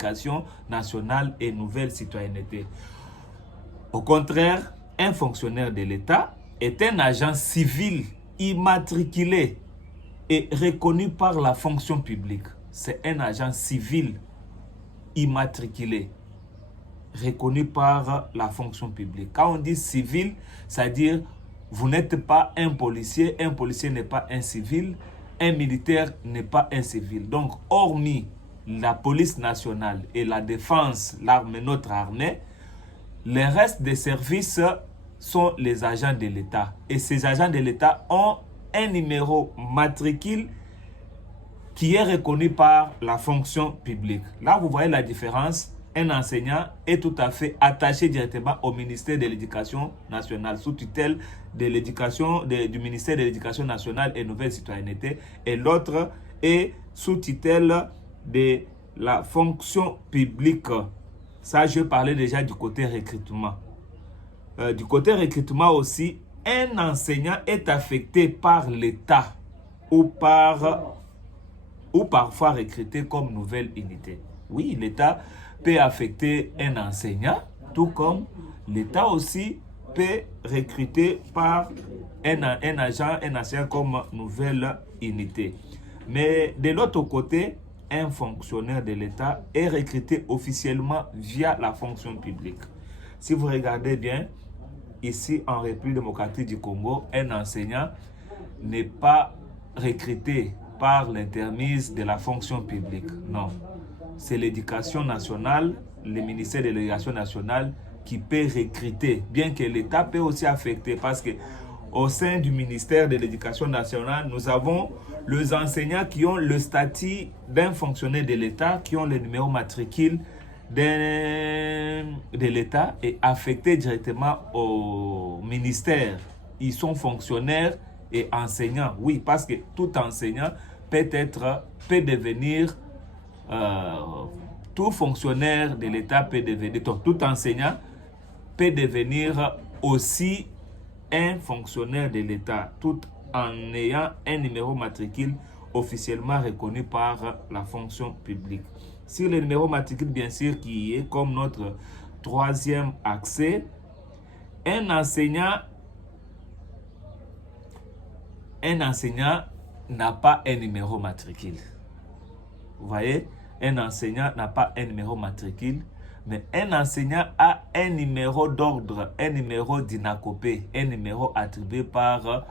l'éducation nationale et nouvelle citoyenneté. Au contraire, un fonctionnaire de l'État est un agent civil immatriculé et reconnu par la fonction publique. C'est un agent civil immatriculé, reconnu par la fonction publique. Quand on dit civil, c'est-à-dire vous n'êtes pas un policier n'est pas un civil, un militaire n'est pas un civil. Donc, hormis la police nationale et la défense, l'armée, notre armée, les restes des services sont les agents de l'État. Et ces agents de l'État ont un numéro matricule qui est reconnu par la fonction publique. Là, vous voyez la différence. Un enseignant est tout à fait attaché directement au ministère de l'Éducation nationale, sous tutelle de du ministère de l'Éducation nationale et nouvelle citoyenneté, et l'autre est sous tutelle de la fonction publique. Ça, je parlais déjà du côté recrutement. Du côté recrutement aussi, un enseignant est affecté par l'État ou parfois recruté comme nouvelle unité. Oui, l'État peut affecter un enseignant, tout comme l'État aussi peut recruter par un enseignant comme nouvelle unité. Mais de l'autre côté, un fonctionnaire de l'État est recruté officiellement via la fonction publique. Si vous regardez bien, ici en République démocratique du Congo, un enseignant n'est pas recruté par l'intermédiaire de la fonction publique. Non. C'est l'éducation nationale, le ministère de l'éducation nationale qui peut recruter, bien que l'État peut aussi affecter, parce que au sein du ministère de l'éducation nationale, nous avons les enseignants qui ont le statut d'un fonctionnaire de l'État, qui ont le numéro matricule de l'État et affectés directement au ministère. Ils sont fonctionnaires et enseignants. Oui, parce que tout enseignant peut devenir tout fonctionnaire de l'État peut devenir, tout enseignant peut devenir aussi un fonctionnaire de l'État, tout en ayant un numéro matricule officiellement reconnu par la fonction publique. Sur le numéro matricule, bien sûr, qui est comme notre troisième accès, un enseignant n'a pas un numéro matricule. Vous voyez, un enseignant n'a pas un numéro matricule, mais un enseignant a un numéro d'ordre, un numéro d'INACOPé, un numéro attribué par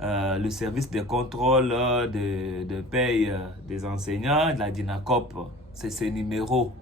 le service de contrôle de paye des enseignants, la DINACOP. C'est ce numéro